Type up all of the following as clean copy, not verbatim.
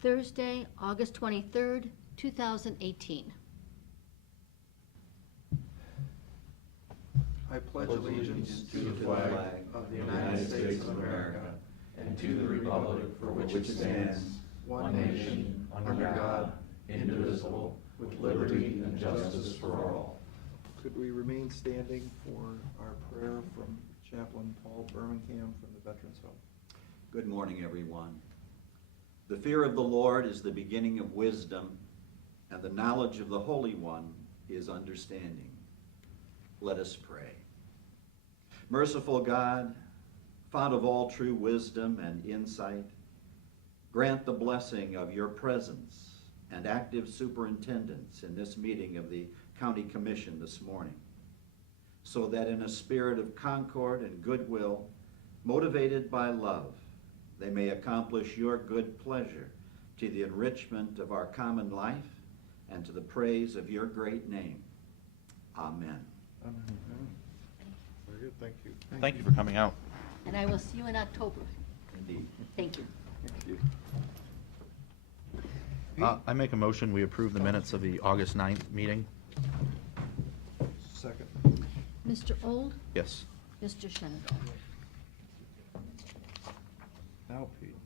Thursday, August 23rd, 2018. I pledge allegiance to the flag of the United States of America and to the republic for which it stands, one nation, under God, indivisible, with liberty and justice for all. Could we remain standing for our prayer from Chaplain Paul Birmingham from the Veterans Home? Good morning, everyone. The fear of the Lord is the beginning of wisdom, and the knowledge of the Holy One is understanding. Let us pray. Merciful God, fount of all true wisdom and insight, grant the blessing of your presence and active superintendence in this meeting of the County Commission this morning, so that in a spirit of concord and goodwill, motivated by love, they may accomplish your good pleasure to the enrichment of our common life and to the praise of your great name. Amen. Amen. Very good, thank you. Thank you for coming out. And I will see you in October. Indeed. Thank you. Thank you. I make a motion, we approve the minutes of the August 9th meeting. Second. Mr. Old, Yes. Mr. Shenandoah. Now, Pete.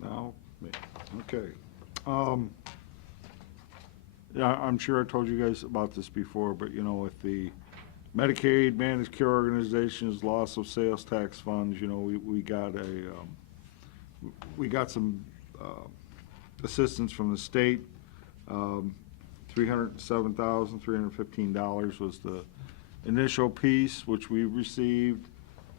Now, me. Okay. Yeah, I'm sure I told you guys about this before, but you know, with the Medicaid managed care organizations, loss of sales tax funds, you know, we got some assistance from the state. $307,315 was the initial piece, which we received.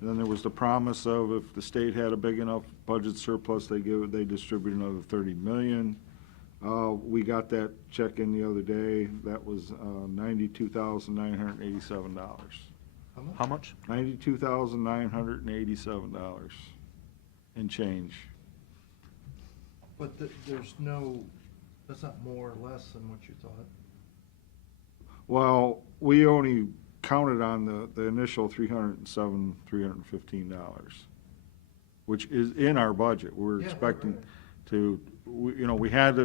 And then there was the promise of if the state had a big enough budget surplus, they distribute another $30 million. We got that check in the other day. That was $92,987. How much? $92,987 and change. But there's no, that's not more or less than what you thought. Well, we only counted on the initial $315, which is in our budget. We're Yeah, expecting right. to, we have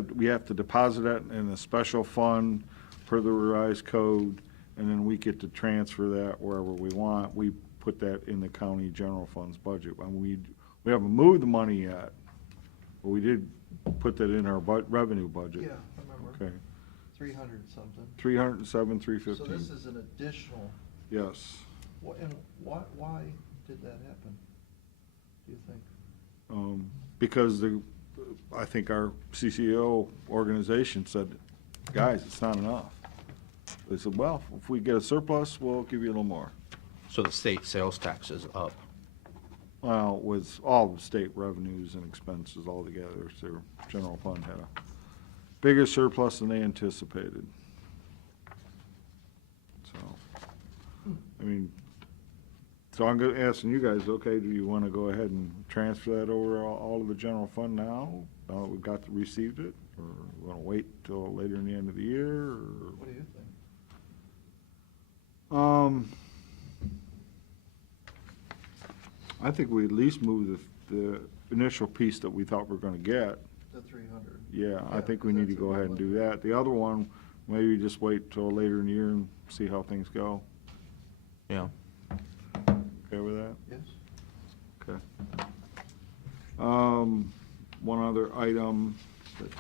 to deposit that in a special fund per the revised code, and then we get to transfer that wherever we want. We put that in the county general funds budget. And we haven't moved the money yet, but we did put that in our revenue budget. Yeah, I remember. Okay, 300 something. 307, 315. So this is an additional, Yes. and why did that happen, do you think? Because I think our CCO organization said, guys, it's not enough. They said, well, if we get a surplus, we'll give you a little more. So the state sales tax is up. Well, with all the state revenues and expenses all together, their general fund had a bigger surplus than they anticipated. So, I mean, so I'm asking you guys, okay, do you want to go ahead and transfer that over all to the general fund now? Now that we've received it? Or we want to wait till later in the end of the year? Or? What do you think? I think we at least move the initial piece that we thought we were going to get. The 300? Yeah, I think we because need to that's go a ahead and good do that. The other one, maybe just wait till later in the year and see how things go. Yeah. Okay with that? Yes. Okay. One other item that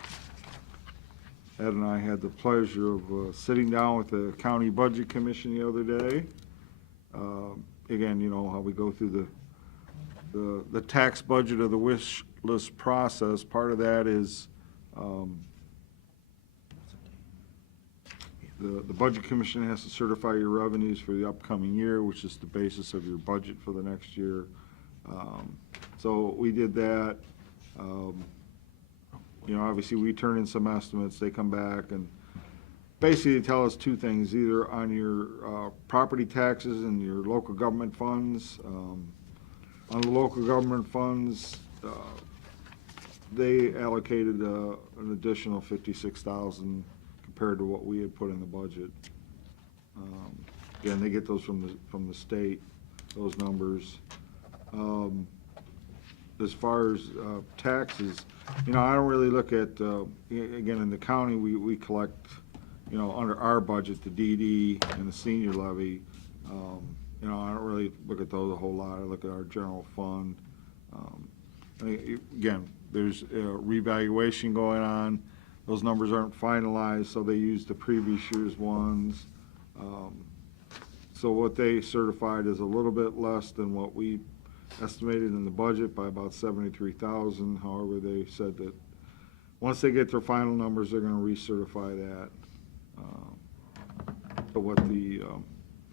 Ed and I had the pleasure of sitting down with the county budget commission the other day. Again, you know how we go through the tax budget of the wish list process. Part of that is the budget commission has to certify your revenues for the upcoming year, which is the basis of your budget for the next year. So we did that. You know, obviously we turn in some estimates, they come back and basically tell us two things, either on your property taxes and your local government funds. On the local government funds, they allocated an additional $56,000 compared to what we had put in the budget. Again, they get those from the state, those numbers. As far as taxes, You know, I don't really look at, again, in the county, we collect, you know, under our budget, the DD and the senior levy. You know, I don't really look at those a whole lot. I look at our general fund. Again, there's a revaluation going on. Those numbers aren't finalized, so they use the previous year's ones. So what they certified is a little bit less than what we estimated in the budget by about 73,000. However, they said that once they get their final numbers, they're gonna recertify that to what the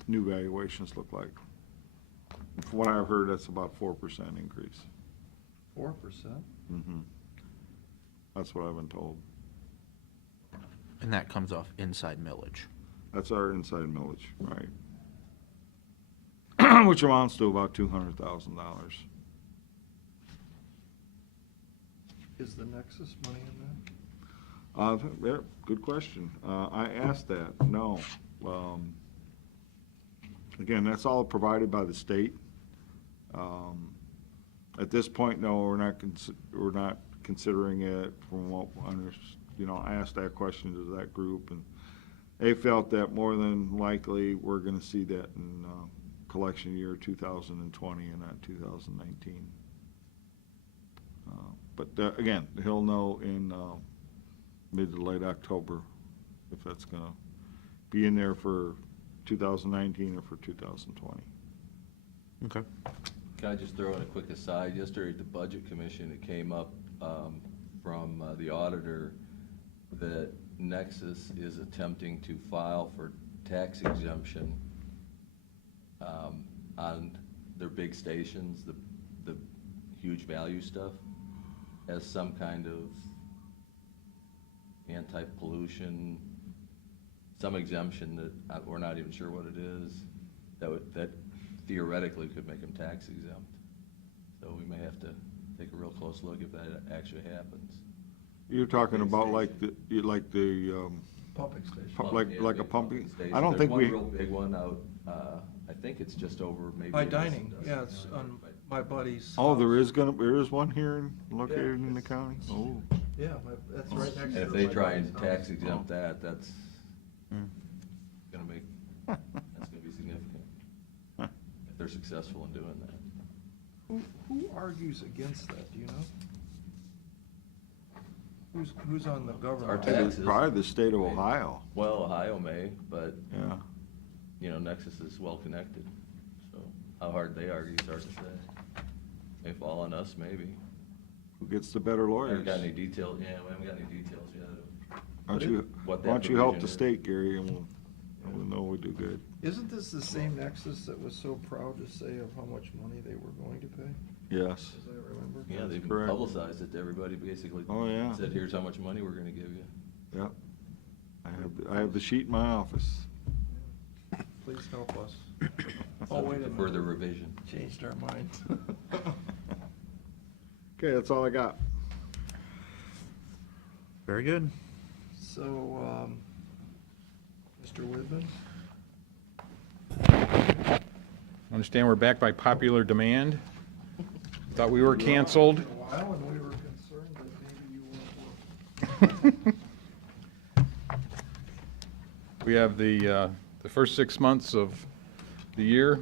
new valuations look like. From what I've heard, that's about 4% increase. 4%? Mm-hmm. That's what I've been told. And that comes off inside millage. That's our inside millage, right? Which amounts to about $200,000. Is the Nexus money in that? Yeah, good question. I asked that, no. Again, that's all provided by the state. At this point, no, we're not considering it from what, you know, I asked that question to that group, and they felt that more than likely, we're gonna see that in, collection year 2020 and not 2019. But again, he'll know in mid to late October if that's gonna be in there for 2019 or for 2020. Okay. Can I just throw in a quick aside? Yesterday at the Budget Commission, it came up from the auditor that Nexus is attempting to file for tax exemption on their big stations, the huge value stuff, as some kind of anti-pollution, some exemption that we're not even sure what it is, that theoretically could make them tax exempt. So we may have to take a real close look if that actually happens. You're talking Big about station. like the, Pumping station. like a big pumping? station. I don't think we. There's one real big one out, I think it's just over maybe. By in this- dining, yeah, it's on my buddy's. Oh, house. there is one here located in the it's- county? Oh, Yeah, that's right next to. And if they my try and buddy's house. tax exempt that, that's Mm. gonna make, that's gonna be significant, if they're successful in doing that. Who argues against that, do you know? Who's on the government? Our taxes. probably the state of Ohio, Well, Ohio may, but, yeah. you know, Nexus is well-connected, so how hard they argue is hard to say. May fall on us, maybe. Who gets the better We lawyers? haven't got any details, yeah, we haven't got any details yet. Why don't you, What why that don't you help the provision is. state, Gary, and we'll know we do good. Isn't this the same Nexus that was so proud to say of how much money they were going to pay, Yes. as I remember? Yeah, they've correct. publicized it to everybody, basically. Oh, yeah. Said, here's how much money we're gonna give you. Yep. I have the sheet in my office. Please help us. Oh, wait a Subject to minute. further revision. Changed our mind. Okay, that's all I got. Very good. So, Mr. Whitman? I understand we're back by popular demand. Thought we were canceled. In a while, and we were concerned that maybe you weren't working. We have the first 6 months of the year.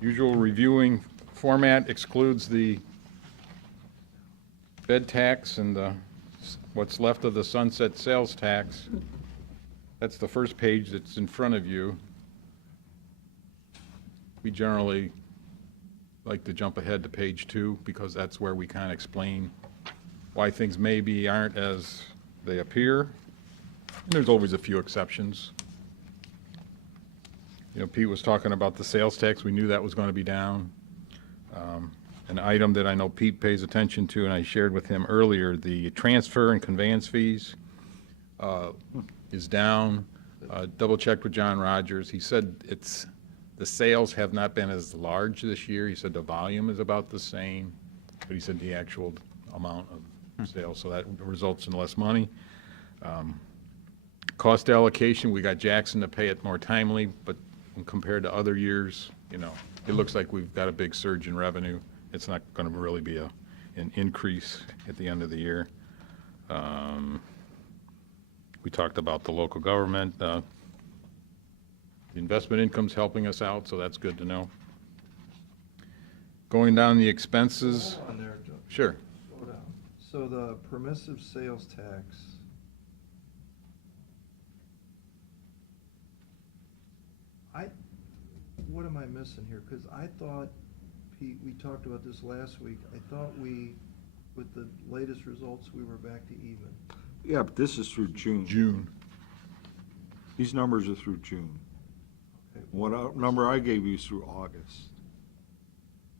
Usual reviewing format excludes the bed tax and what's left of the sunset sales tax. That's the first page that's in front of you. We generally like to jump ahead to page 2 because that's where we kind of explain why things maybe aren't as they appear. And there's always a few exceptions. You know, Pete was talking about the sales tax. We knew that was going to be down. An item that I know Pete pays attention to, and I shared with him earlier, the transfer and conveyance fees is down. Double-checked with John Rogers. He said the sales have not been as large this year. He said the volume is about the same, but he said the actual amount of sales, so that results in less money. Cost allocation, we got Jackson to pay it more timely, but when compared to other years, you know, it looks like we've got a big surge in revenue. It's not going to really be an an increase at the end of the year. We talked about the local government. The investment income's helping us out, so that's good to know. Going down the expenses. Hold on there, Joe. Sure. Slow down. So the permissive sales tax. What am I missing here? Because I thought, Pete, we talked about this last week. I thought with the latest results, we were back to even. Yeah, but this is through June. June. These numbers are through June. Okay, What number I gave you is through August.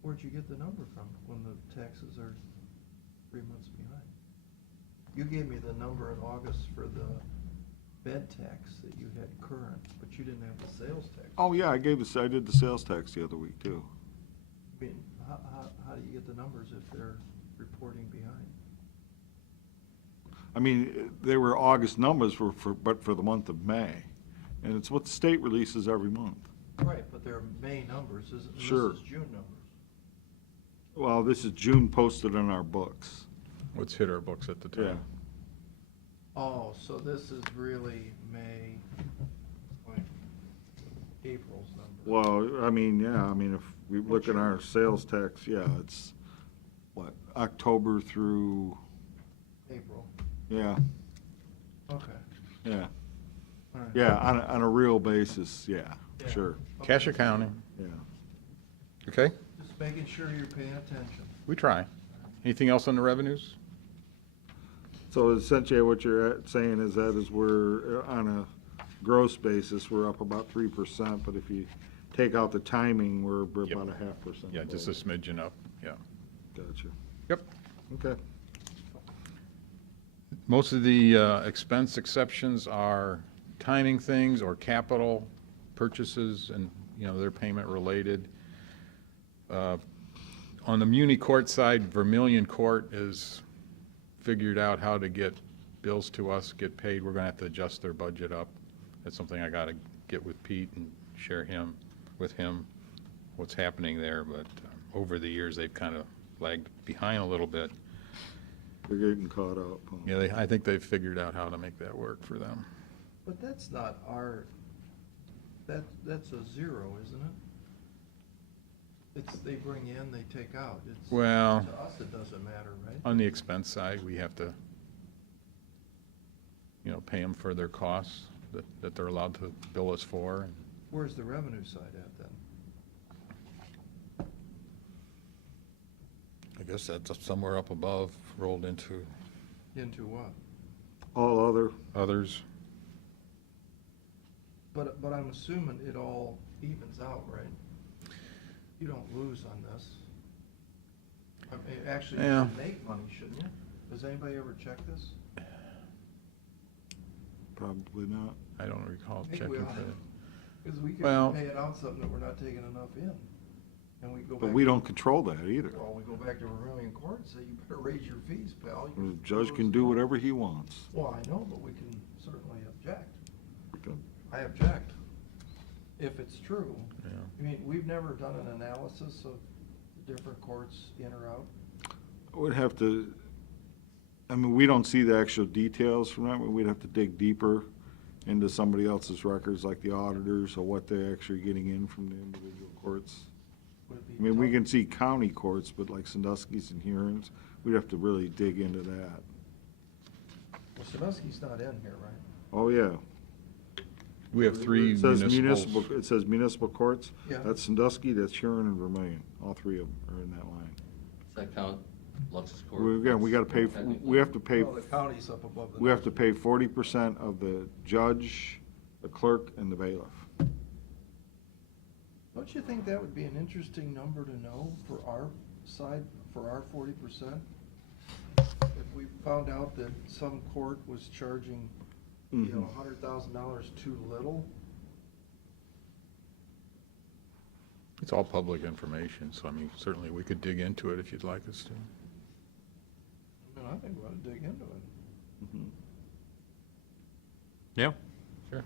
Where'd you get the number from when the taxes are 3 months behind? You gave me the number in August for the bed tax that you had current, but you didn't have the sales tax. Oh, yeah, I did the sales tax the other week, too. I mean, how do you get the numbers if they're reporting behind? I mean, they were August numbers but for the month of May. And it's what the state releases every month. Right, but they're May numbers, isn't, Sure. this is June numbers. Well, this is June posted in our books. What's hit our books at the Yeah. time? Oh, so this is really May, like, April's number. Well, I mean, yeah, if we look at our sales tax, yeah, it's, what, October through, April, yeah, okay, yeah. all right. Yeah, on a real basis, yeah, Yeah. sure, Cash accounting, yeah. okay? Just making sure you're paying attention. We try. Anything else on the revenues? So essentially what you're saying is we're, on a gross basis, we're up about 3%, but if you take out the timing, we're Yep. about a 0.5%. Yeah, just a smidgen up, yeah. Gotcha. Yep. Okay. Most of the expense exceptions are timing things or capital purchases, and, they're payment related. On the Muni Court side, Vermillion Court is figured out how to get bills to us, get paid. We're gonna have to adjust their budget up. That's something I gotta get with Pete and share with him what's happening there, but over the years, they've kind of lagged behind a little bit. We're getting caught up. Huh? Yeah, I think they've figured out how to make that work for them. But that's not our, that's a zero, isn't it? It's, they bring in, they take out. It's, Well- to us, it doesn't matter, right? On the expense side, we have to, pay them for their costs that they're allowed to bill us for. Where's the revenue side at then? I guess that's somewhere up above, rolled into Into what? All other, others. But I'm assuming it all evens out, right? You don't lose on this. I mean, actually, you Yeah. should make money, shouldn't you? Does anybody ever check this? probably not. I don't recall I think we checking ought for to. that. Because we could Well- be paying out something that we're not taking enough in. And we go back. But we don't control that either. Well, we go back to Vermillion Court and say, you better raise your fees, pal. The judge can do whatever he wants. Well, I know, but we can certainly object. We can- I object, if it's true. Yeah. I mean, we've never done an analysis of the different courts in or out. We'd have to, we don't see the actual details from that, but we'd have to dig deeper into somebody else's records, like the auditors, or what they're actually getting in from the individual courts. Would it be We tough? can see county courts, but like Sandusky's and Huron's, we'd have to really dig into that. Well, Sandusky's not in here, right? Oh, yeah. We have three It says municipals. it says municipal courts. Yeah. That's Sandusky, that's Huron, and Vermillion. All three of them are in that line. Does that count Luxus Court? We gotta pay, we have to pay, Well, the county's up above the. we have to pay 40% of the judge, the clerk, and the bailiff. Don't you think that would be an interesting number to know for our side, for our 40%? If we found out that some court was charging, Mhm. $100,000 too little? It's all public information, so certainly we could dig into it if you'd like us to. I mean, I think we ought to dig into it. Mhm. Yeah. Sure.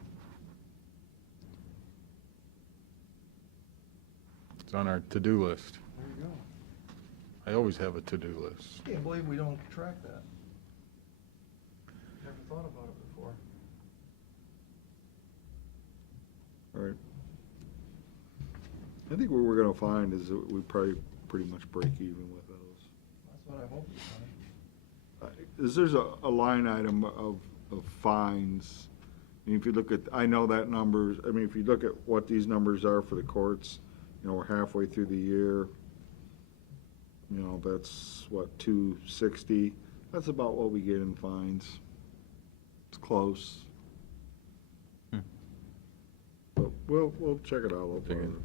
It's on our to-do list. There you go. I always have a to-do list. Can't believe we don't track that. Never thought about it before. All right. I think what we're gonna find is that we probably pretty much break even with those. That's what I hope we find. There's a line item of fines. And if you look at, I know that numbers, I mean, if you look at what these numbers are for the courts, you know, we're halfway through the year. You know, that's what, 260? That's about what we get in fines. It's close. But we'll check it out a little Figure it. further.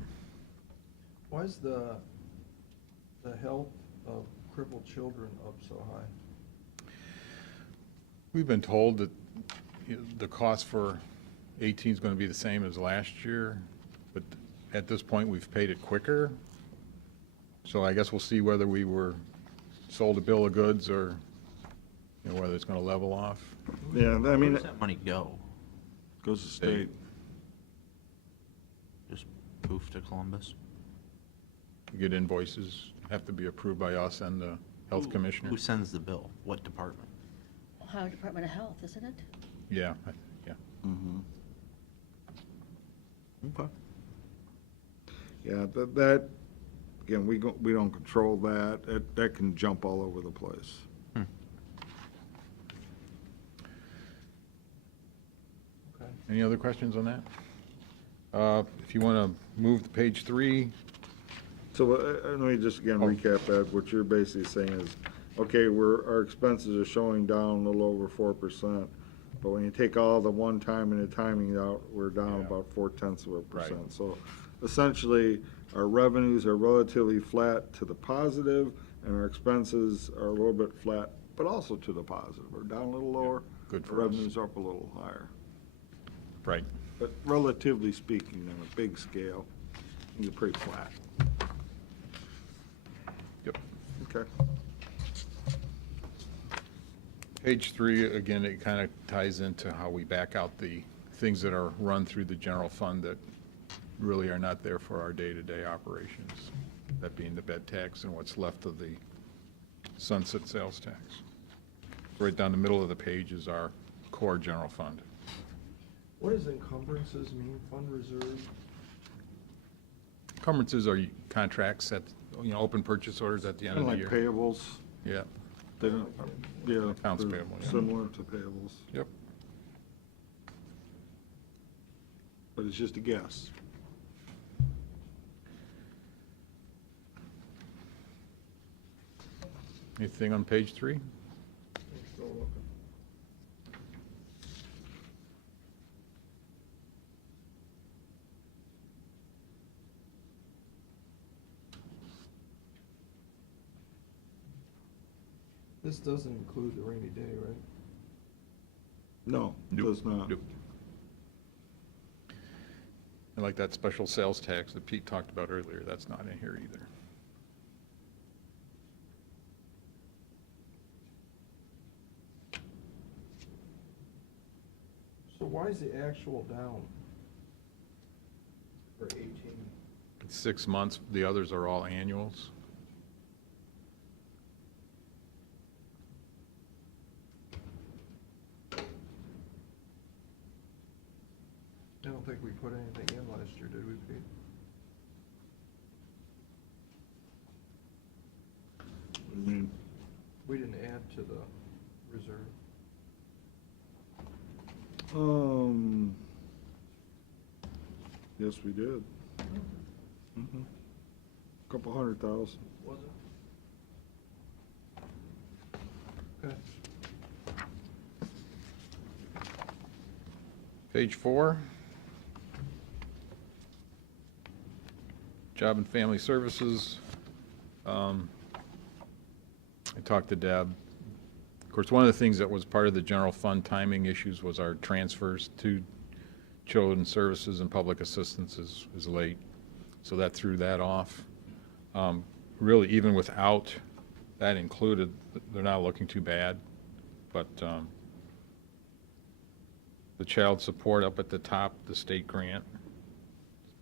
Why is the health of crippled children up so high? We've been told that the cost for 18 is going to be the same as last year, but at this point, we've paid it quicker. So I guess we'll see whether we were sold a bill of goods or, you know, whether it's going to level off. Yeah, I Where mean, does that money go? goes to state. Just poof to Columbus? You get invoices, have to be approved by us and the health commissioner. Who sends the bill? What department? Ohio Department of Health, isn't it? Yeah, yeah. Mhm. Okay. Yeah, that, again, we don't control that. That can jump all over the place. Okay. Any other questions on that? If you want to move to page 3, So let me just again recap that. What you're basically saying is, okay, our expenses are showing down a little over 4%, but when you take all the one-time and the timing out, we're down Yeah. about 0.4%. Right. So essentially, our revenues are relatively flat to the positive, and our expenses are a little bit flat, but also to the positive. We're down a little lower. Good our for us. revenues are up a little higher. right. But relatively speaking, on a big scale, you're pretty flat. Yep. Okay. Page 3, again, it kind of ties into how we back out the things that are run through the general fund that really are not there for our day-to-day operations, that being the bed tax and what's left of the sunset sales tax. Right down the middle of the page is our core general fund. What does encumbrances mean, fund reserve? Encumbrances are contracts that, you know, open purchase orders at the end of Kind the of year. like payables. Yeah, They don't, yeah. Accounts they're payable, yeah. Similar to payables, yep. but it's just a guess. Anything on page 3? I'm still looking. This doesn't include the rainy day, right? No, it Nope, does not. nope. And like that special sales tax that Pete talked about earlier, that's not in here either. So why is the actual down for 18? It's 6 months, the others are all annuals. I don't think we put anything in last year, did we, Pete? I mean, We didn't add to the reserve. yes, we did. Couple 100,000. Was it? Okay. Page 4. Job and Family Services. I talked to Deb. Of course, one of the things that was part of the general fund timing issues was our transfers to Children's Services and Public Assistance is late. So that threw that off. Really, even without that included, they're not looking too bad. But the child support up at the top, the state grant,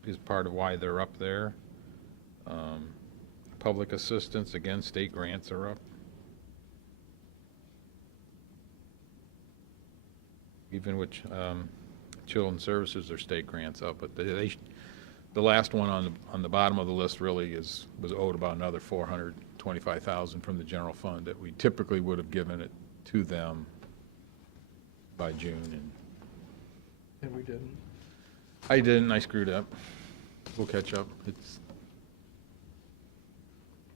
is part of why they're up there. public assistance, again, state grants are up. Even with children's services, their state grants up, but the last one on the bottom of the list really was owed about another $425,000 from the general fund that we typically would have given it to them by June, And we didn't. I didn't, I screwed up. We'll catch up. It's,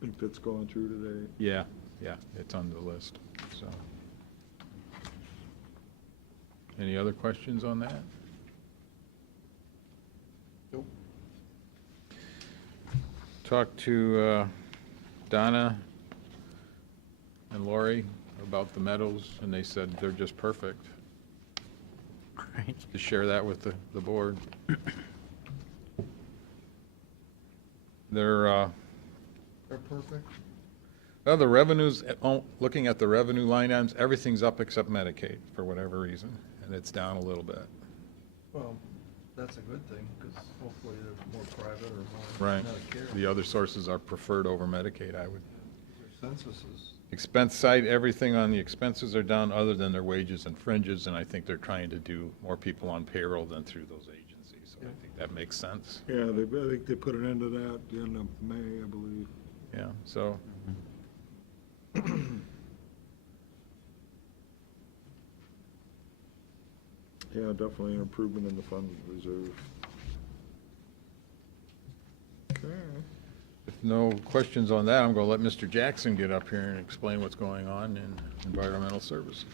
I think that's going through today. yeah, it's on the list, so. Any other questions on that? Nope. Talked to Donna and Lori about the meadows, and they said they're just perfect. Right. To share that with the board. They're perfect. well, the revenues, looking at the revenue line items, everything's up except Medicaid for whatever reason, and it's down a little bit. Well, that's a good thing, because hopefully there's more private or more Right. Medicare. The other sources are preferred over Medicaid, I would. Census is, Expense side, everything on the expenses are down other than their wages and fringes, and I think they're trying to do more people on payroll than through those agencies, so I think that makes sense. Yeah, I think they put an end to that at the end of May, I believe. Yeah, so. Yeah, definitely an improvement in the fund reserve. Okay. If no questions on that, I'm going to let Mr. Jackson get up here and explain what's going on in environmental services.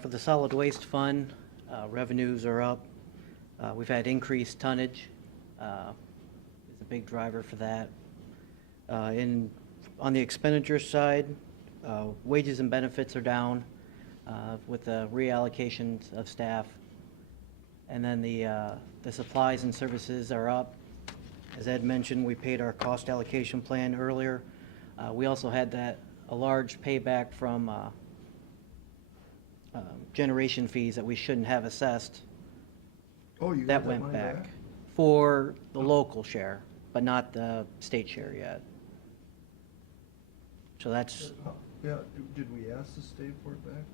For the solid waste fund, revenues are up. We've had increased tonnage, is a big driver for that. On the expenditure side, wages and benefits are down with the reallocations of staff. And then the supplies and services are up. As Ed mentioned, we paid our cost allocation plan earlier. We also had a large payback from generation fees that we shouldn't have assessed. oh, you got That that went money back for the local share, but not the state share yet. So that's, Yeah, did we ask the state for it back?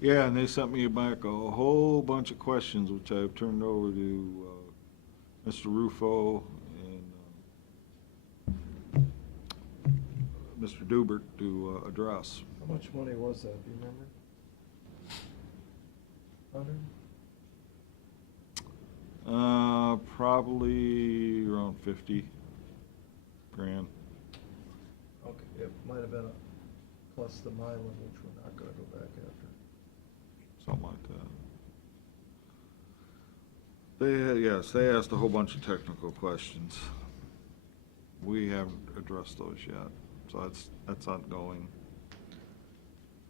Yeah, and they sent me back a whole bunch of questions, which I've turned over to Mr. Rufo and Mr. Dubert to address. How much money was that, do you remember? 100? Probably around 50 grand. Okay, it might have been plus the mileage, which we're not gonna go back after. Something like that. Yes, they asked a whole bunch of technical questions. We haven't addressed those yet, so that's ongoing.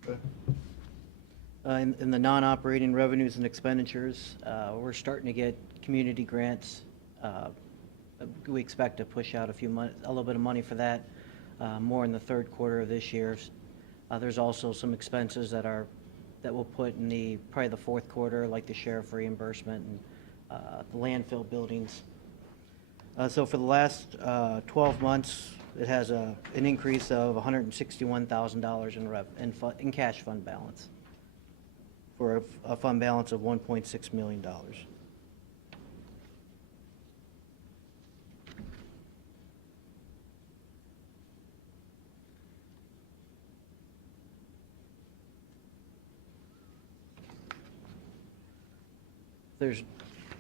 Okay. in the non-operating revenues and expenditures, we're starting to get community grants. We expect to push out a little bit of money for that, more in the third quarter of this year. There's also some expenses that we'll put in probably the fourth quarter, like the sheriff reimbursement and the landfill buildings. So for the last 12 months, it has an increase of $161,000 in cash fund balance, for a fund balance of $1.6 million. There's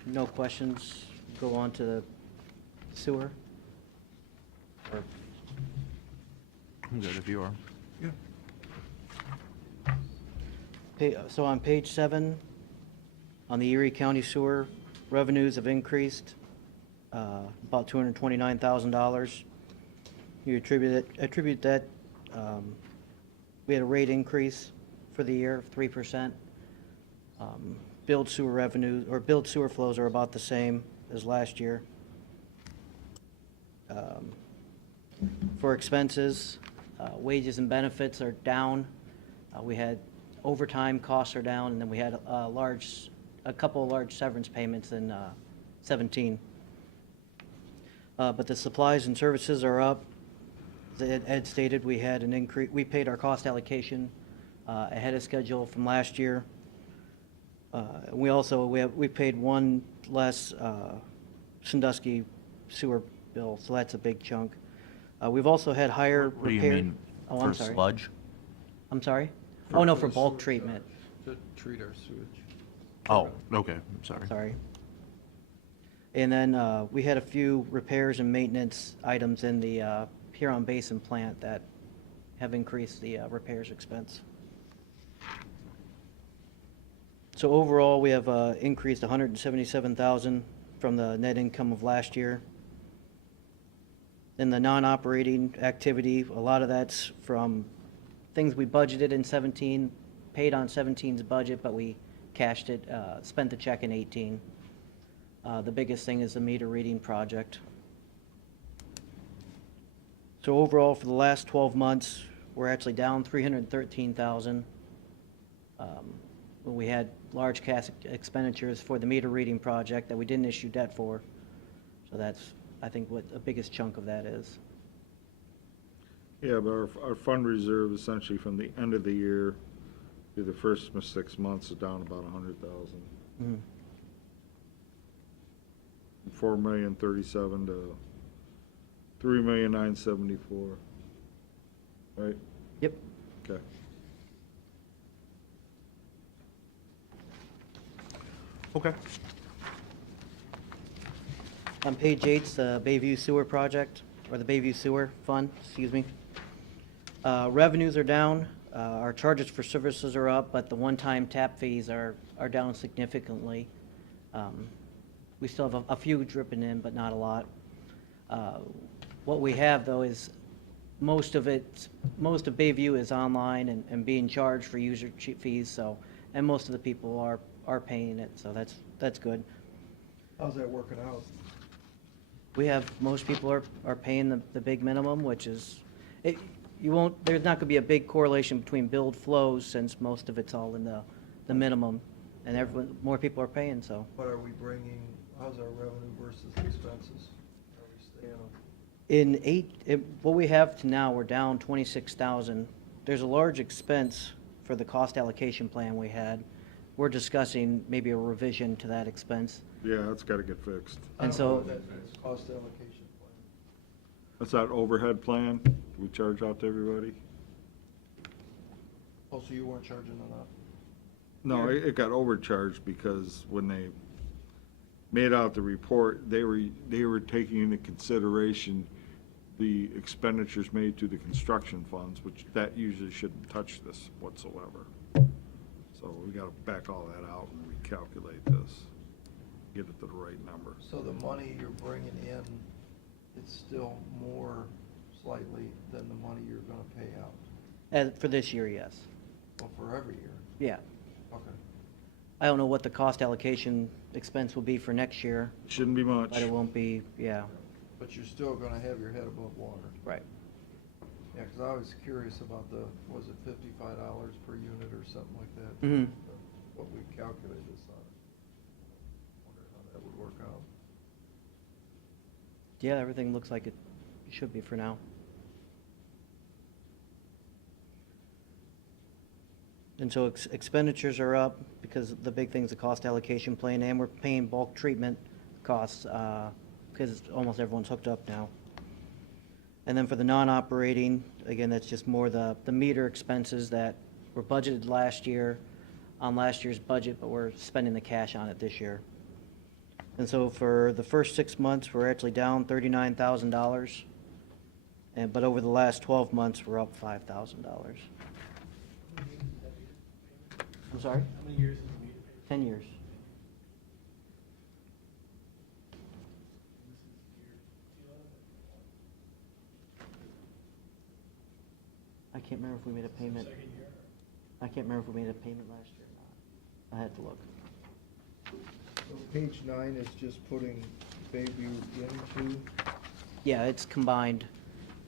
no questions, go on to the sewer? Or I'm good if you are. So on page 7, on the Erie County sewer, revenues have increased about $229,000. You attribute that, we had a rate increase for the year of 3%. Billed sewer revenues, or billed sewer flows are about the same as last year. For expenses, wages and benefits are down. We had overtime costs are down, and then we had a couple of large severance payments in 17. But the supplies and services are up. As Ed stated, we had an increase, we paid our cost allocation ahead of schedule from last year. We paid one less Sandusky sewer bill, so that's a big chunk. We've also had higher repair. What do you mean, Oh, I'm for sorry. sludge? I'm sorry? Oh, no, for bulk treatment, To treat our sewage. Oh, okay, I'm sorry. sorry. And then we had a few repairs and maintenance items in the Huron Basin plant that have increased the repairs expense. So overall, we have increased 177,000 from the net income of last year. In the non-operating activity, a lot of that's from things we budgeted in 17, paid on 17's budget, but we cashed it, spent the check in 18. The biggest thing is the meter reading project. So overall, for the last 12 months, we're actually down 313,000. We had large cash expenditures for the meter reading project that we didn't issue debt for. So that's, I think, what the biggest chunk of that is. Yeah, but our fund reserve essentially from the end of the year to the first 6 months is down about 100,000. Mhm. 4,037,000 to 3,974,000. Right? Yep. Okay. Okay. On page 8's the Bayview Sewer Project, or the Bayview Sewer Fund, excuse me. Revenues are down, our charges for services are up, but the one-time tap fees are down significantly. We still have a few dripping in, but not a lot. What we have, though, is most of Bayview is online and being charged for user fees, so, and most of the people are paying it, so that's good. How's that working out? We have, most people are paying the big minimum, which is, there's not gonna be a big correlation between billed flows since most of it's all in the minimum, and more people are paying, so. What are we bringing, how's our revenue versus expenses? Are we staying on? What we have to now, we're down 26,000. There's a large expense for the cost allocation plan we had. We're discussing maybe a revision to that expense. Yeah, that's got to get fixed. I And don't know so- what that is, cost allocation plan. That's that overhead plan we charge out to everybody? Oh, so you weren't charging enough? No, it got overcharged because when they made out the report, they were taking into consideration the expenditures made to the construction funds, which that usually shouldn't touch this whatsoever. So we gotta back all that out and recalculate this, get it to the right number. So the money you're bringing in, it's still more slightly than the money you're gonna pay out? For this year, yes. Well, for every year? Yeah. Okay. I don't know what the cost allocation expense will be for next year, Shouldn't be much. but it won't be, yeah, But you're still gonna have your head above water? right. Yeah, 'cause I was curious about was it $55 per unit or something like that? Mhm. What we calculated this on. Wonder how that would work out. Yeah, everything looks like it should be for now. And so expenditures are up because the big thing's the cost allocation plan, and we're paying bulk treatment costs, because almost everyone's hooked up now. And then for the non-operating, again, that's just more the meter expenses that were budgeted last year on last year's budget, but we're spending the cash on it this year. And so for the first 6 months, we're actually down $39,000. But over the last 12 months, we're up $5,000. I'm sorry? How many years is the meter? 10 years. I can't remember if we made a payment. I can't remember if we made a payment last year or not. I had to look. So page 9 is just putting Bayview into, Yeah, it's combined.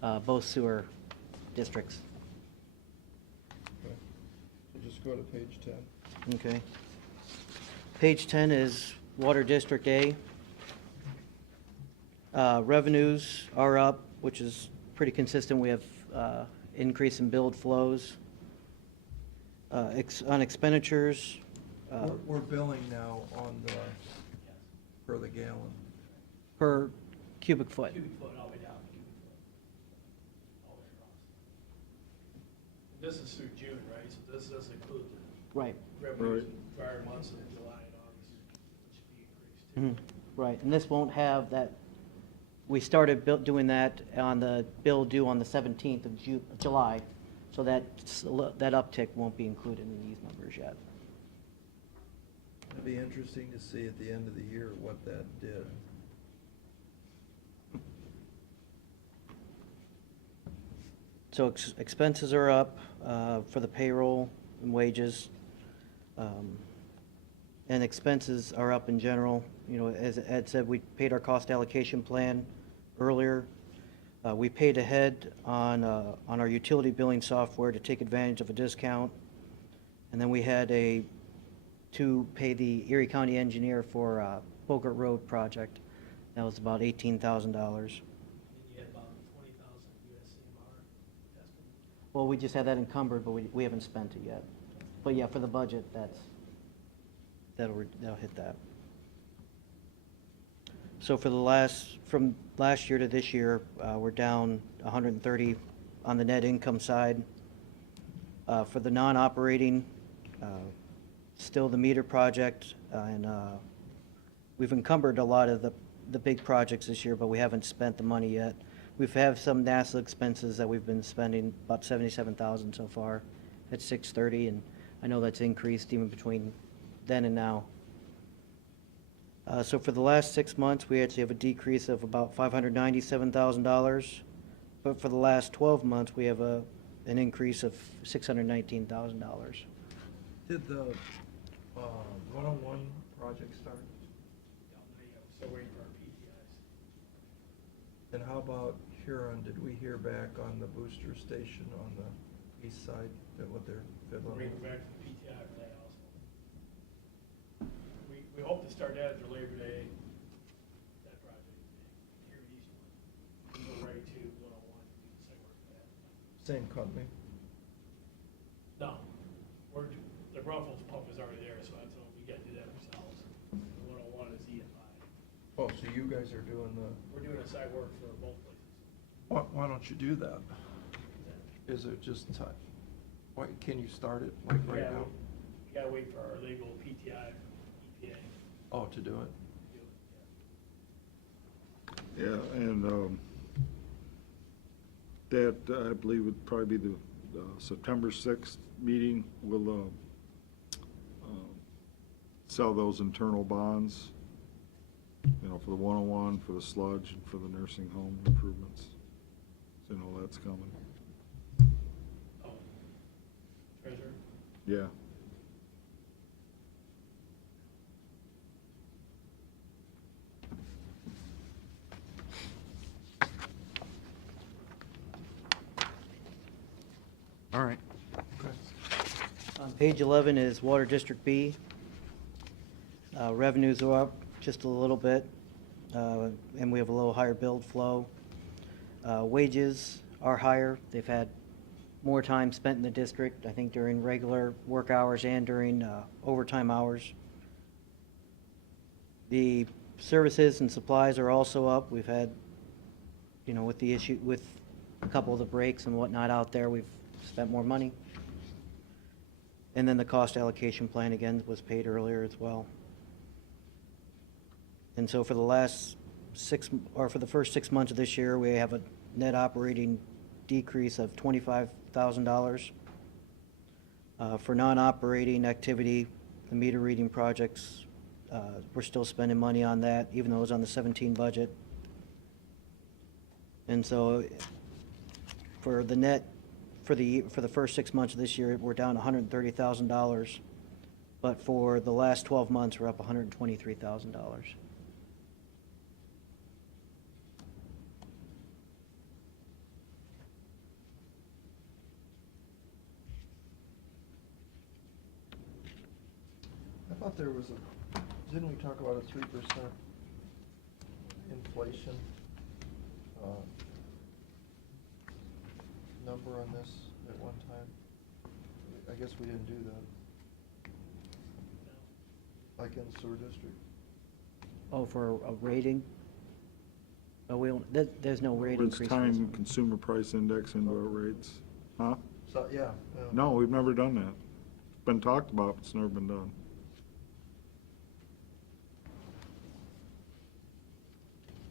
both sewer districts. So just go to page 10. Okay. Page 10 is Water District A. Revenues are up, which is pretty consistent. We have increase in billed flows. On expenditures, We're billing now on the, per the gallon. per cubic foot. Cubic foot, all the way down, cubic foot, all the way across. This is through June, right, so this doesn't include Right. the revenues in prior months in July and August, which should be increased too. Right, and this won't have that, we started doing that on the bill due on the 17th of July, so that uptick won't be included in these numbers yet. It'd be interesting to see at the end of the year what that did. So expenses are up for the payroll and wages. And expenses are up in general. You know, as Ed said, we paid our cost allocation plan earlier. We paid ahead on our utility billing software to take advantage of a discount. And then we had to pay the Erie County engineer for Bogart Road project. That was about $18,000. And you had about 20,000 USCMR tested. Well, we just had that encumbered, but we haven't spent it yet. But yeah, for the budget, that'll hit that. So for from last year to this year, we're down 130 on the net income side. For the non-operating, still the meter project, and we've encumbered a lot of the big projects this year, but we haven't spent the money yet. We've had some NASA expenses that we've been spending, about $77,000 so far at 630, and I know that's increased even between then and now. So for the last 6 months, we actually have a decrease of about $597,000, but for the last 12 months, we have an increase of $619,000. Did the 101 project start? Yeah, we're still waiting for our PTIs. And how about Huron? Did we hear back on the booster station on the east side, that what they're We're fiddling waiting with? back from PTI for that also. We hope to start that after Labor Day, that project, here in East one. We go right to 101, do the site work for that. Same company? No, the Ruffles pump is already there, so that's all, we gotta do that ourselves. The 101 is EFI. Oh, so you guys are doing the, We're doing a site work for both places. why don't you do that? Is it just time? Why, can you start it like right Yeah, now? We gotta wait for our legal PTI from EPA to Oh, to do it? do it, yeah. Yeah, and that, I believe, would probably be the September 6th meeting. We'll sell those internal bonds, you know, for the 101, for the sludge, and for the nursing home improvements. So, you know, that's coming. Oh, treasurer? Yeah. All right. On page 11 is Water District B. Revenues are up just a little bit, and we have a little higher build flow. Wages are higher. They've had more time spent in the district, I think during regular work hours and during overtime hours. The services and supplies are also up. We've had, you know, with the issue, with a couple of the breaks and whatnot out there, we've spent more money. And then the cost allocation plan, again, was paid earlier as well. And so for the for the first 6 months of this year, we have a net operating decrease of $25,000. For non-operating activity, the meter reading projects, we're still spending money on that, even though it was on the 17 budget. And so for the net, for the first 6 months of this year, we're down $130,000. But for the last 12 months, we're up $123,000. thought there was didn't we talk about a 3% inflation number on this at one time? I guess we didn't do that. Like in the sewer district? Oh, for a rating? Oh, there's no rate It's increase. on this time one. consumer price index into our rates. Huh? So, yeah. No, we've never done that. It's been talked about, but it's never been done.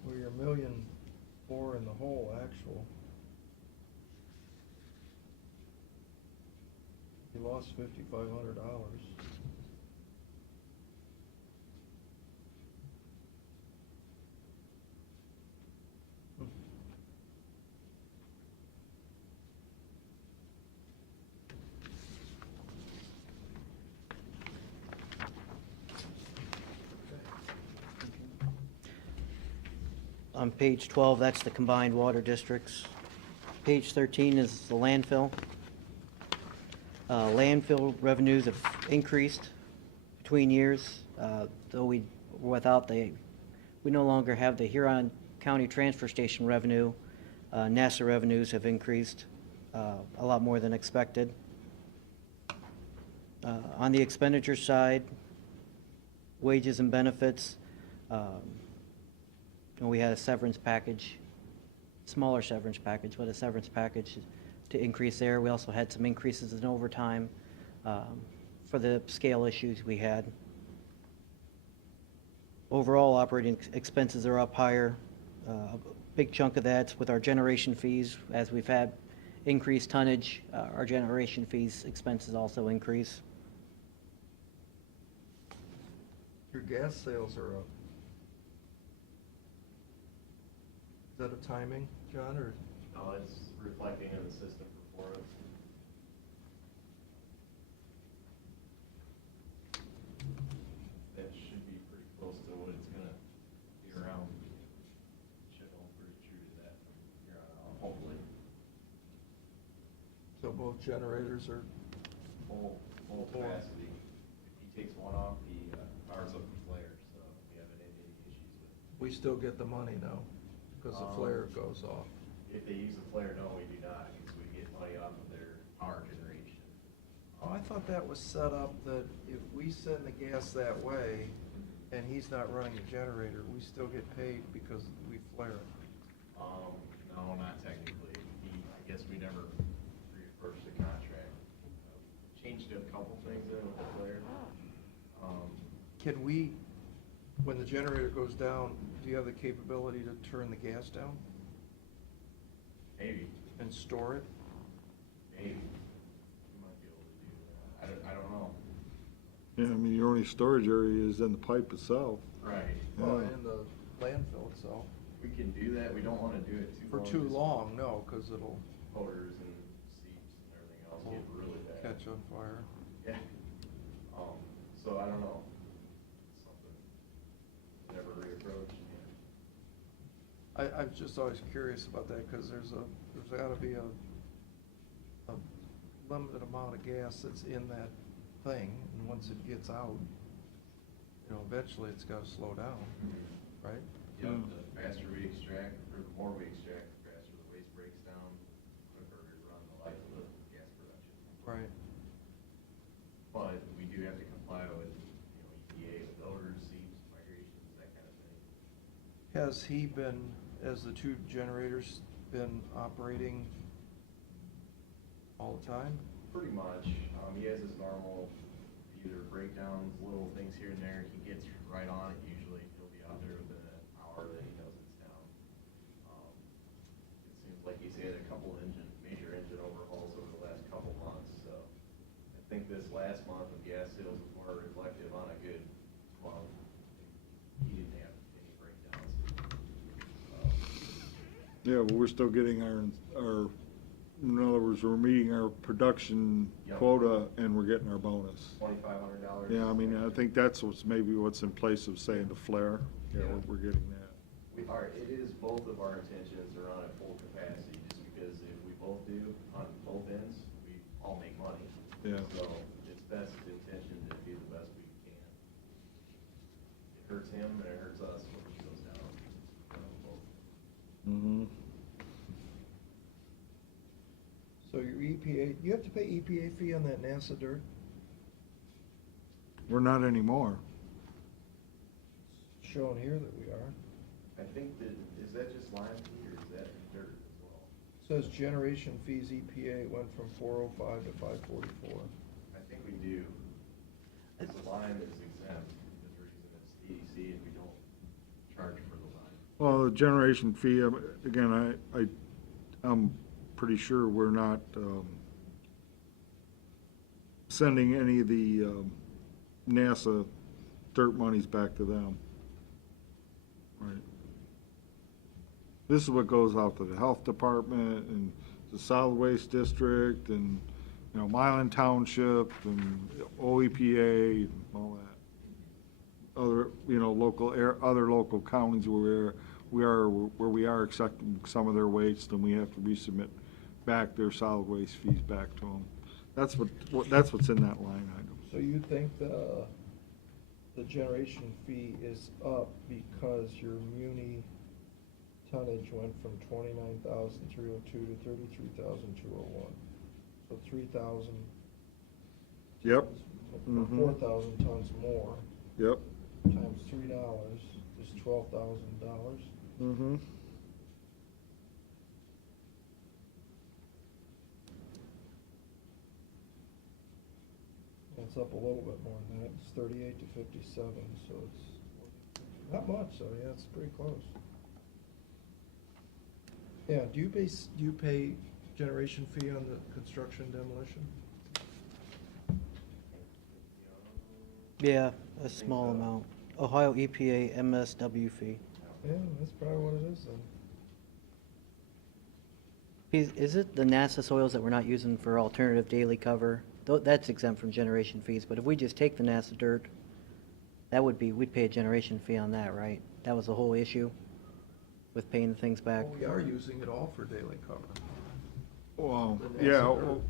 Well, you're $1.4 million in the hole, actual. You lost $5,500. On page 12, that's the combined water districts. Page 13 is the landfill. Landfill revenues have increased between years, though we no longer have the Huron County Transfer Station revenue. NASA revenues have increased a lot more than expected. On the expenditure side, wages and benefits, we had a severance package, smaller severance package, but a severance package to increase there. We also had some increases in overtime for the scale issues we had. Overall, operating expenses are up higher. A big chunk of that's with our generation fees. As we've had increased tonnage, our generation fees expenses also increase. Your gas sales are up. Is that a timing, John, or? No, it's reflecting in the system performance. That should be pretty close to what it's gonna be around. Should hold pretty true to that from here on out, hopefully. So both generators are, Full capacity. If he takes one off, he fires up the flare, so we haven't had any issues with it. we still get the money now, because the flare goes off. If they use the flare, no, we do not, because we get money off of their power generation. Oh, I thought that was set up that if we send the gas that way, and he's not running the generator, we still get paid because we flare it. No, not technically. I guess we never reapproached the contract. Changed a couple things in with the flare. Can we, when the generator goes down, do you have the capability to turn the gas down Maybe, and store it? maybe. We might be able to do that. I don't know. Yeah, I mean, your only storage area is in the pipe itself. Right. Well, Yeah. in the landfill itself. We can do that. We don't want to do it too For long. too just long, no, because it'll Motors and seats and everything else get really bad. catch on fire. Yeah. So I don't know. Something never reapproached. I'm just always curious about that, because there's gotta be a limited amount of gas that's in that thing, and once it gets out, eventually it's gotta slow down, right? Yeah, the faster we extract, or the more we extract, the faster the waste breaks down, quicker we run the life of the gas production. Right. But we do have to comply with, EPA, with odors, seeps, migrations, that kind of thing. Has he been, as the two generators, been operating all the time? Pretty much. He has his normal, either breakdowns, little things here and there. He gets right on it usually. He'll be out there within an hour that he knows it's down. It seems like he's had a couple major engine overhauls over the last couple months, so I think this last month of gas sales was more reflective on a good month. He didn't have any breakdowns. Yeah, but we're still getting in other words, we're meeting our production Yep. quota and we're getting our bonus. $2,500. Yeah, I mean, I think that's what's in place of saying the flare. Yeah, Yeah. we're getting that. It is both of our intentions are on at full capacity, just because if we both do on both ends, we all make money. Yeah. So it's best intention to do the best we can. him and it hurts us when he goes down. Mm-hmm. So your EPA, you have to pay EPA fee on that NASA dirt? We're not anymore. Showing here that we are. I think that, is that just lime fee or is that dirt as well? Says generation fees EPA went from 405 to 544. I think we do. So lime is exempt, is the reason it's EDC and we don't charge for the lime. Well, the generation fee, again, I'm pretty sure we're not sending any of the NASA dirt monies back to them. Right. This is what goes out to the health department and the solid waste district and, you know, Milan Township and OEPA and all that. Other, you know, other local counties where we are accepting some of their waste, and we have to resubmit back their solid waste fees back to them. That's what's in that line item. So you think the generation fee is up because your muni tonnage went from 29,302 to 33,201? So 3,000. Yep. Mhm. 4,000 tons more. Yep. Times $3 is $12,000. Mm-hmm. It's up a little bit more than that. It's 38 to 57, so it's not much, so yeah, it's pretty close. Yeah, do you pay generation fee on the construction demolition? Yeah, a small amount. Ohio EPA MSW fee. Yeah, that's probably what it is then. Is it the NASA soils that we're not using for alternative daily cover? That's exempt from generation fees, but if we just take the NASA dirt, we'd pay a generation fee on that, right? That was the whole issue with paying the things back. Well, we are using it all for daily cover. Well, The yeah, NASA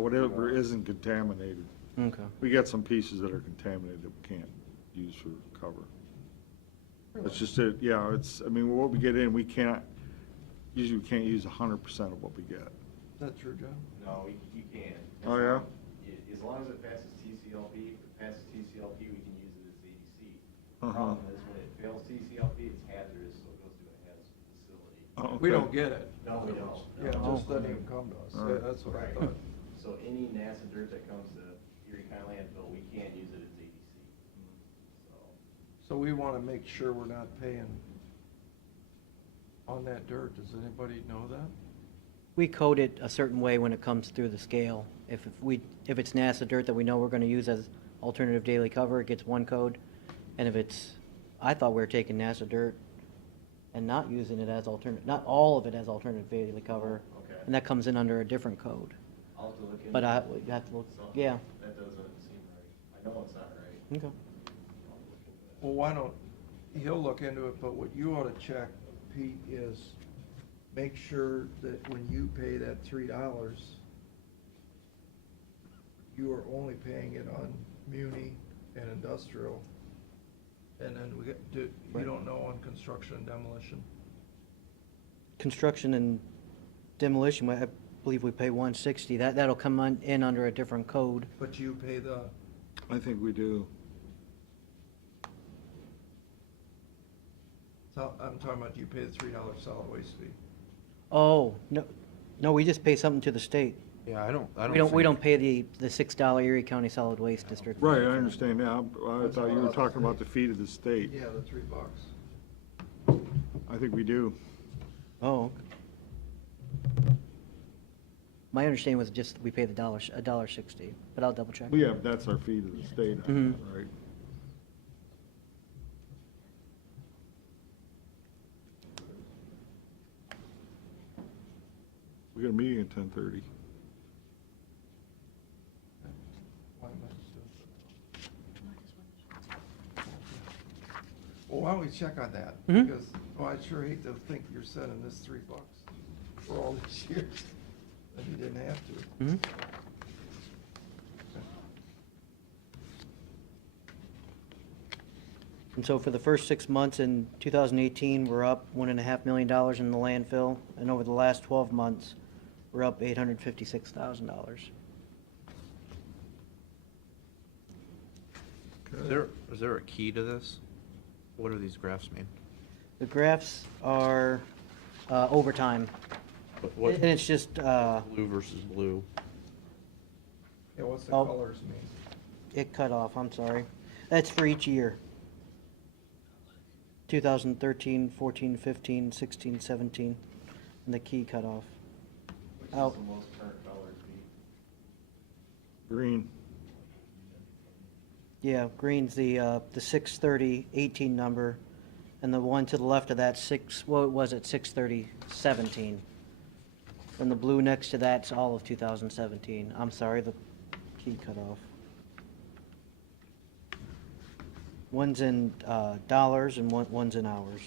whatever isn't contaminated. Okay. We got some pieces that are contaminated that we can't use for cover. It's just that, yeah, I mean, what we get in, usually we can't use 100% of what we get. Is that true, John? No, you can. Oh, yeah? As long as it passes TCLP, if it passes TCLP, we can use it as EDC. The Uh-huh. problem is when it fails TCLP, it's hazardous, so it goes to a hazardous facility. Oh, We okay. don't get it. No, we don't. Yeah, it Oh. just doesn't even come to us. All Yeah, right. that's what I Right. thought. So any NASA dirt that comes to Erie County landfill, we can't use it as EDC. So, So we want to make sure we're not paying on that dirt. Does anybody know that? We code it a certain way when it comes through the scale. If it's NASA dirt that we know we're gonna use as alternative daily cover, it gets one code. And I thought we were taking NASA dirt and not using it as not all of it as alternative daily cover. okay. And that comes in under a different code. I'll have to look into But it. we have to look, So, yeah, That doesn't seem right. I know it's not right. okay. I'll look into it. Well, why don't, he'll look into it, but what you ought to check, Pete, is make sure that when you pay that $3, you are only paying it on muni and industrial. And then you Right. don't know on construction and demolition? Construction and demolition, I believe we pay 160. That'll come in under a different code. But you pay I think we do. I'm talking about you pay the $3 solid waste fee. Oh, no, we just pay something to the state. Yeah, I don't We don't pay the $6 Erie County Solid Waste District. Right, I understand that. I thought you were talking about the fee to the state. Yeah, the $3. I think we do. Oh. My understanding was just we pay $1.60, but I'll double check. Well, yeah, that's our fee to the state, Mhm. right? We got a meeting at 10:30. Why am I still- Well, why don't we check on that? Mhm. Because, I sure hate to think you're sending this $3 for all these years, and you didn't have to. Mhm. And so for the first 6 months in 2018, we're up $1.5 million in the landfill, and over the last 12 months, we're up $856,000. Is there a key to this? What do these graphs mean? The graphs are overtime, What, and it's just, blue versus blue? Yeah, what's the Oh. colors mean? it cut off, I'm sorry. That's for each year. 2013, 14, 15, 16, 17, and the key cut off. Which Oh. is the most current color to be? Green. Yeah, green's the 6/30/18 number, and the one to the left of that, what was it, 6/30/17. And the blue next to that's all of 2017. I'm sorry, the key cut off. One's in dollars and one's in hours.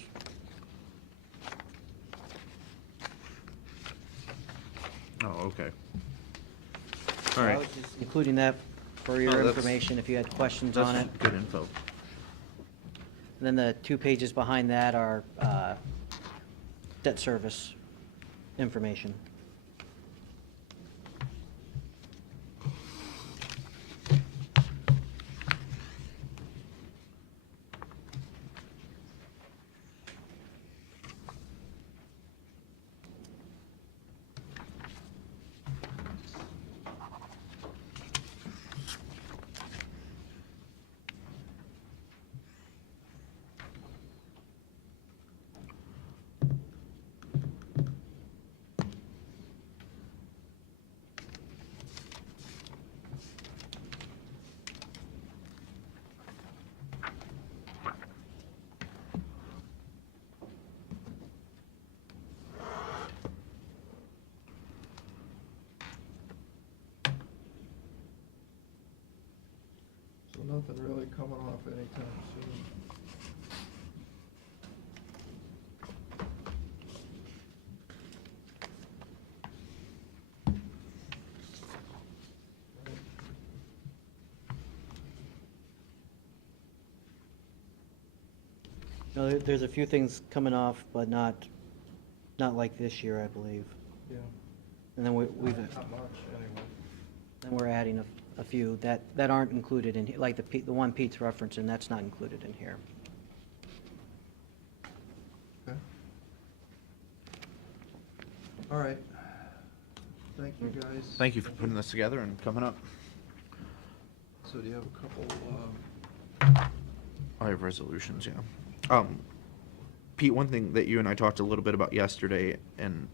Oh, okay. So All I right. was just including that for Oh, your that's- information if you had questions on That's it. good info. And then the 2 pages behind that are debt service information. So nothing really coming off anytime soon. No, there's a few things coming off, but not like this year, I believe. Yeah, And then we've, not much, anyway. then we're adding a few that aren't included in, like the one Pete's referencing, that's not included in here. Okay. All right. Thank you, guys. Thank you for putting this together and coming up. So do you have a couple, I have resolutions, yeah. Pete, one thing that you and I talked a little bit about yesterday, and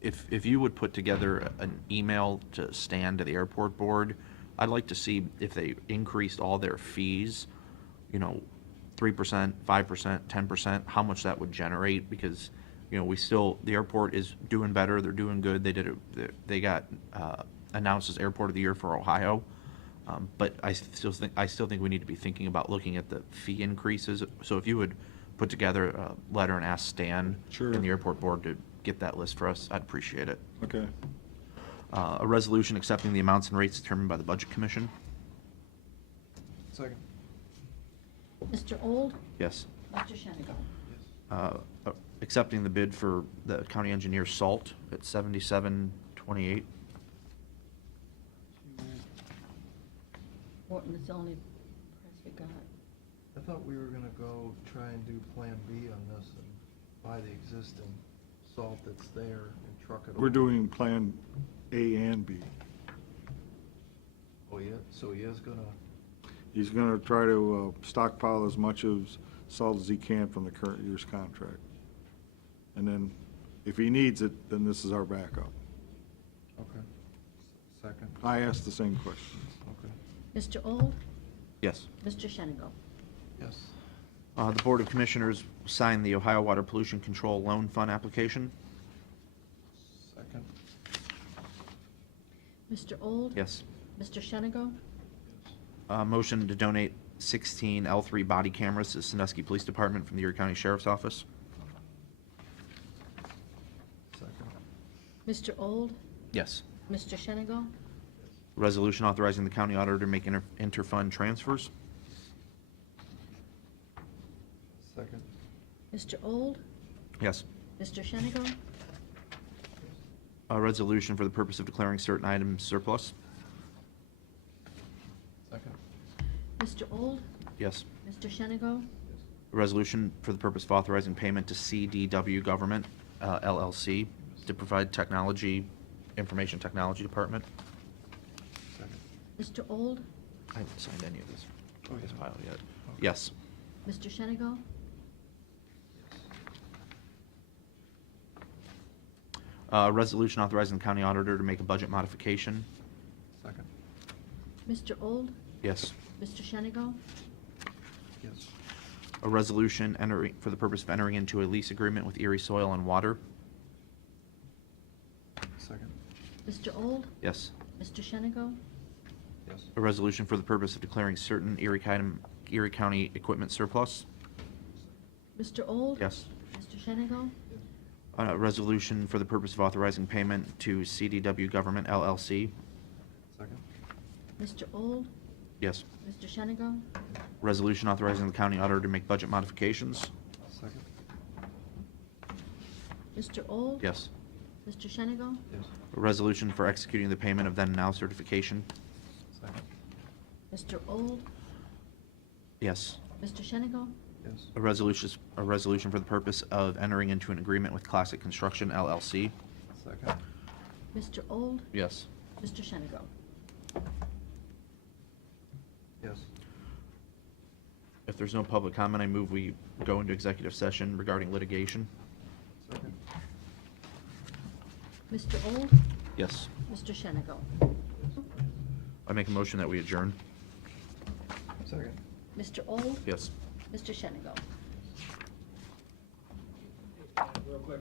if you would put together an email to Stan, to the airport board, I'd like to see if they increased all their fees, 3%, 5%, 10%, how much that would generate, because, the airport is doing better, they're doing good, they got announced as Airport of the Year for Ohio. But I still think we need to be thinking about looking at the fee increases. So if you would put together a letter and ask Stan Sure. and the airport board to get that list for us, I'd appreciate it. Okay. A resolution accepting the amounts and rates determined by the Budget Commission. second? Mr. Old? Yes. Mr. Shennigo? Accepting the bid for the county engineer salt at $77.28. Morton is the only price we got. I thought we were gonna go try and do Plan B on this and buy the existing salt that's there and truck it over. We're doing Plan A and B. Oh, yeah, so he is gonna, He's gonna try to stockpile as much of salt as he can from the current year's contract. And then, if he needs it, then this is our backup. okay. Second, I asked the same questions. okay, Mr. Old? Yes. Mr. Shennigo? yes. The Board of Commissioners signed the Ohio Water Pollution Control Loan Fund application. Second, Mr. Old? Yes. Mr. Shennigo? Motion to donate 16 L3 body cameras to Sandusky Police Department from the Erie County Sheriff's Office. second, Mr. Old? Yes. Mr. Shennigo? Resolution authorizing the county auditor to make interfund transfers. Mr. Old? Yes. Mr. Shenigo? A resolution for the purpose of declaring certain items surplus. Second. Mr. Old? Yes. Mr. Shenigo? A resolution for the purpose of authorizing payment to CDW Government, LLC, to provide information technology department. Second. Mr. Old? I haven't signed any of this Oh, this yeah. file yet. Yes. Mr. Shenigo? A resolution authorizing the county auditor to make a budget modification. Second. Mr. Old? Yes. Mr. Shenigo? Yes. A resolution for the purpose of entering into a lease agreement with Erie Soil and Water. Second. Mr. Old? Yes. Mr. Shenigo? Yes. A resolution for the purpose of declaring certain Erie County equipment surplus. Mr. Old? Yes. Mr. Shenigo? A resolution for the purpose of authorizing payment to CDW Government, LLC. Second. Mr. Old? Yes. Mr. Shenigo? Resolution authorizing the county auditor to make budget modifications. Second. Mr. Old? Yes. Mr. Shenigo? Yes. A resolution for executing the payment of then and now certification. Second. Mr. Old? Yes. Mr. Shenigo? Yes. A resolution for the purpose of entering into an agreement with Classic Construction, LLC. Second. Mr. Old? Yes. Mr. Shenigo? Yes. If there's no public comment, I move we go into executive session regarding litigation. Second. Mr. Old? Yes. Mr. Shenigo? I make a motion that we adjourn. Second. Mr. Old? Yes. Mr. Shenigo? Real quick.